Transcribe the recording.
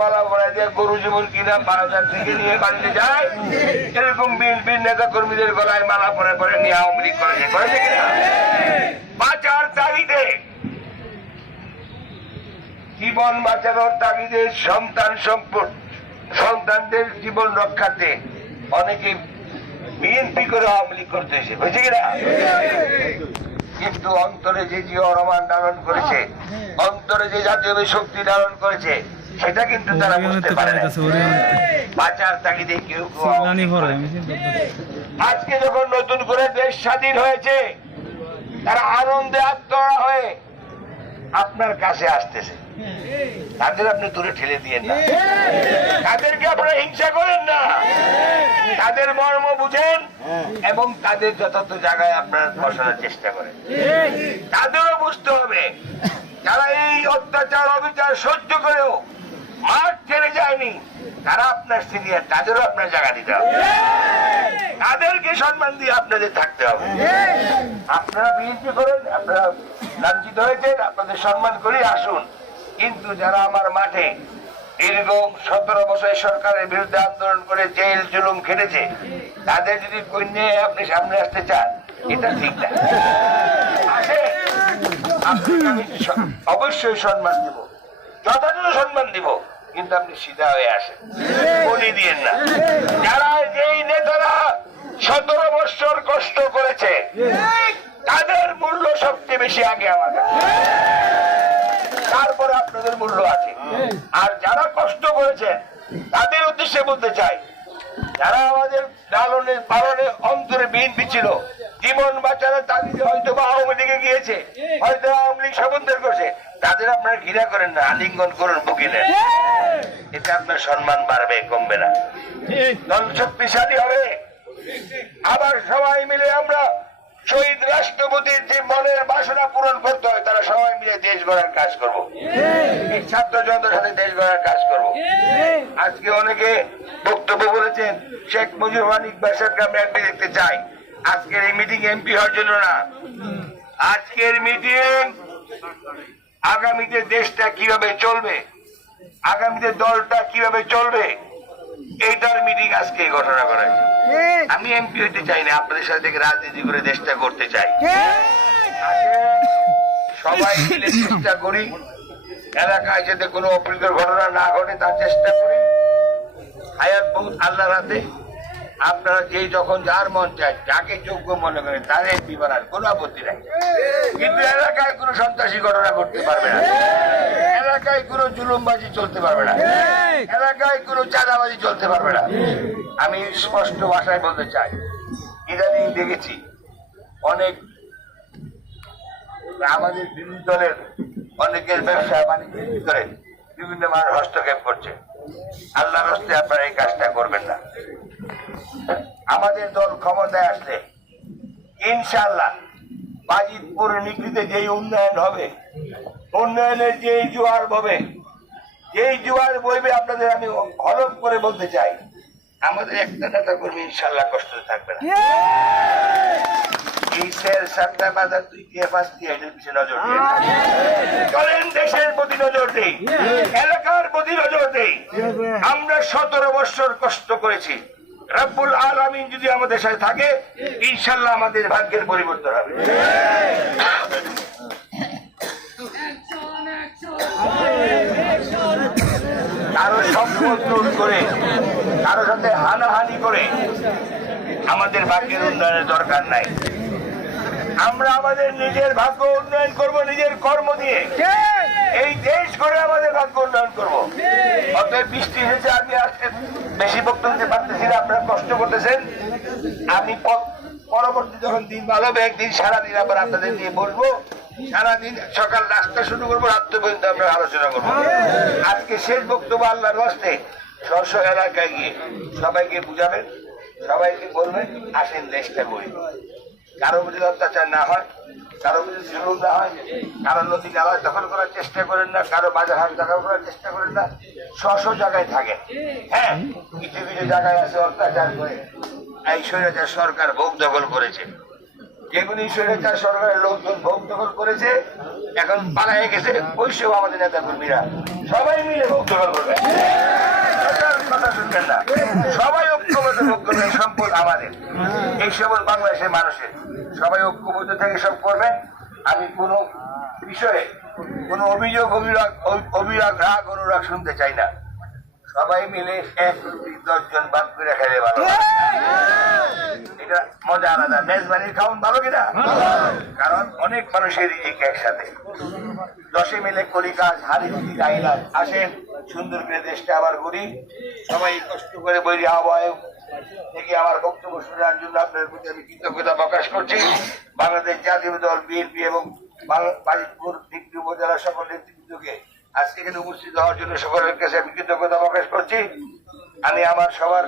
মালা পরাই দিয়ে গরু জীবন কিনা বাজার থেকে নিয়ে বাড়িতে যায়, এরকম বিএনপির নেতা কর্মীদের গলায় মালা পরে পরে নিয়ে আওয়ামী লীগ করেছে করেছে কিনা বাঁচার তাগিদে। জীবন বাঁচানোর তাগিদে সন্তান সম্পদ, সন্তানদের জীবন রক্ষাতে অনেকে বিএনপি করে আওয়ামী লীগ করতেছে বুঝছে কিনা? কিন্তু অন্তরে যে জিও রহমান ধারণ করেছে, অন্তরে যে জাতীয় শক্তি ধারণ করেছে সেটা কিন্তু তারা বুঝতে পারে বাঁচার তাগিদে কেউ। আজকে যখন নতুন করে দেশ স্বাধীন হয়েছে তারা আনন্দে আত্মরা হয়ে আপনার কাছে আসতেছে। তাদের আপনি দূরে ঠেলে দিয়ে না। তাদেরকে আপনারা হিংসা করেন না। তাদের মর্ম বুঝেন এবং তাদের যথার্থ জায়গায় আপনারা বসানোর চেষ্টা করেন। তাদেরও বুঝতে হবে যারা এই অত্যাচার অবিচার সহ্য করেও মাঠ ছেড়ে যায়নি। তারা আপনার সিনিয়র তাদেরও আপনার জায়গা দিতে হবে। তাদেরকে সম্মান দিয়ে আপনাদের থাকতে হবে। আপনারা বিএনপি করেন, আপনারা লাঞ্ছিত হয়েছেন, আপনাদের সম্মান করে, আসুন। কিন্তু যারা আমার মাঠে সতেরো সরকারের বিরুদ্ধে আন্দোলন করে জেল, জুলুম খেটেছে, তাদের যদি কন্যে আপনি সামনে আসতে চান, এটা ঠিক না। অবশ্যই সম্মান দিব। যথাযথ সম্মান দিব। কিন্তু আপনি সিধা হয়ে আসেন। বলি দিয়েন না। যারা যেই নেতারা সতেরো বছর কষ্ট করেছে, তাদের মূল্য সবচেয়ে বেশি আগে আমাদের তারপরে আপনাদের মূল্য আছে। আর যারা কষ্ট করেছে, তাদের উদ্দেশ্যে বলতে চাই যারা আমাদের লালনে পালনে অন্তরে বিএনপি ছিল জীবন বাঁচানোর তাগিদে হয়তো বা আওয়ামী লীগে গিয়েছে, হয়তো আওয়ামী লীগ সমন্বয় করছে, তাদের আপনারা ঘৃণা করেন না, আলিঙ্গন করুন বুকে নেন এতে আপনার সম্মান বাড়বে, কমবে না। দল শক্তিশালী হবে। আবার সবাই মিলে আমরা শহীদ রাষ্ট্রপতির যে মনের বাসনা পূরণ করতে হয় মিলে দেশ গড়ার কাজ করব। ছাত্র জনতার সাথে দেশ গড়ার কাজ করব। আজকে অনেকে বক্তব্য বলেছেন শেখ মুজিবুর রহমান ইকবাল সাহেবকে আমরা এমপি দেখতে চাই। আজকের এই মিটিং এমপি হওয়ার জন্য না। আজকের মিটিং আগামীতে দেশটা কীভাবে চলবে আগামীতে দলটা কীভাবে চলবে এইটার মিটিং আজকে ঘটনা করা আমি এমপি হইতে চাই না আপনাদের সাথে রাজনীতি করে দেশটা করতে চাই। সবাই মিলে চেষ্টা করি, এলাকায় যাতে কোনো অপ্রীতিকর ঘটনা না ঘটে, তার চেষ্টা করি। হায়াত বহুত আল্লাহর হাতে। আপনারা যে যখন যার মন চায়, যাকে যোগ্য মনে করেন এমপি বানান কোনো আপত্তি নাই। কিন্তু এলাকায় কোনো সন্ত্রাসী ঘটনা করতে পারবে না। এলাকায় কোনো জুলুমবাজি চলতে পারবে না। এলাকায় কোনো চাঁদাবাজি চলতে পারবে না। আমি স্পষ্ট ভাষায় বলতে চাই, ইদানিং দেখেছি অনেক আমাদের বিরোধী দলের অনেকের ব্যবসা বাণিজ্যের ভিতরে বিভিন্ন মানুষ হস্তক্ষেপ করছে। আল্লাহর হস্তে আপনারা এই কাজটা করবেন না। আমাদের দল ক্ষমতায় আসলে ইনশাল্লাহ বাজিতপুর নিকৃতে যেই উন্নয়ন হবে, উন্নয়নের যেই জোয়ার হবে যেই জোয়ার বইবে আপনাদের আমি হলফ করে বলতে চাই, আমাদের একটা নেতা কর্মী ইনশাল্লাহ কষ্ট থাকবে না। সেল সাতটা বাজার দুই দিয়ে পাঁচ দিয়ে এটার পিছনে নজর দিয়ে চলেন দেশের প্রতি নজর দেই এলাকার প্রতি নজর দেই আমরা সতেরো বছর কষ্ট করেছি। রব্বুল আলমিন যদি আমাদের সাথে থাকে ইনশাল্লাহ আমাদের ভাগ্যের পরিবর্তন হবে। কারও সম্পদ লুট করে কারও সাথে হানাহানি করে আমাদের ভাগ্যের উন্নয়নের দরকার নাই। আমরা আমাদের নিজের ভাগ্য উন্নয়ন করব নিজের কর্ম দিয়ে এই দেশ করে আমাদের ভাগ্য উন্নয়ন করব। অতএব বৃষ্টি হয়েছে আমি আজকে বেশি বক্তব্য দিতে পারতেছি না আপনারা কষ্ট করতেছেন। আমি পরবর্তী যখন দিন ভালো হবে একদিন সারাদিন আবার আপনাদের নিয়ে বলব সারাদিন সকাল নাস্তা শুরু করব রাত্রে পর্যন্ত আমরা আলোচনা করব। আজকে শেষ বক্তব্য আল্লাহর হস্তে। স্ব এলাকায় গিয়ে সবাইকে বুঝাবেন সবাইকে বলবেন আসেন দেশটা করি। কারও প্রতি অত্যাচার না হয়, কারও প্রতি জুলুম না হয়, কারও নদী নালা দখল করার চেষ্টা করেন না, কারও বাজার হাট দখল করার চেষ্টা করেন না, স্ব স্ব জায়গায় থাকেন। হ্যাঁ কিছু কিছু জায়গায় আছে অত্যাচার করে, এই স্বৈরাচার সরকার ভোগ দখল করেছে। যেগুলি স্বৈরাচার সরকারের লোকজন ভোগ দখল করেছে, এখন পালায় গেছে, ওই সব আমাদের নেতা কর্মীরা সবাই মিলে ভোগ দখল করবে। শুনতে চাই না। সবাই মিলে এক দশজন বাদ করে খেলে ভালো এটা মজা আলাদা। মেজবানির খাওয়ান ভালো কিনা? কারণ অনেক মানুষের একসাথে। দশে মিলে করি কাজ হারি যদি আসেন। সুন্দর করে দেশটা আবার ঘুরি। সবাই কষ্ট করে বৈরী আবহাওয়ায় থেকে আমার বক্তব্য শোনার জন্য আপনার প্রতি আমি কৃতজ্ঞতা প্রকাশ করছি। বাংলাদেশ জাতীয় দল, বিএনপি এবং বাজিতপুর ডিগ্রি উপজেলার সকল নেতৃবৃন্দকে আজকে এখানে উপস্থিত হওয়ার জন্য সকলের কাছে আমি কৃতজ্ঞতা প্রকাশ করছি। আমি আমার সবার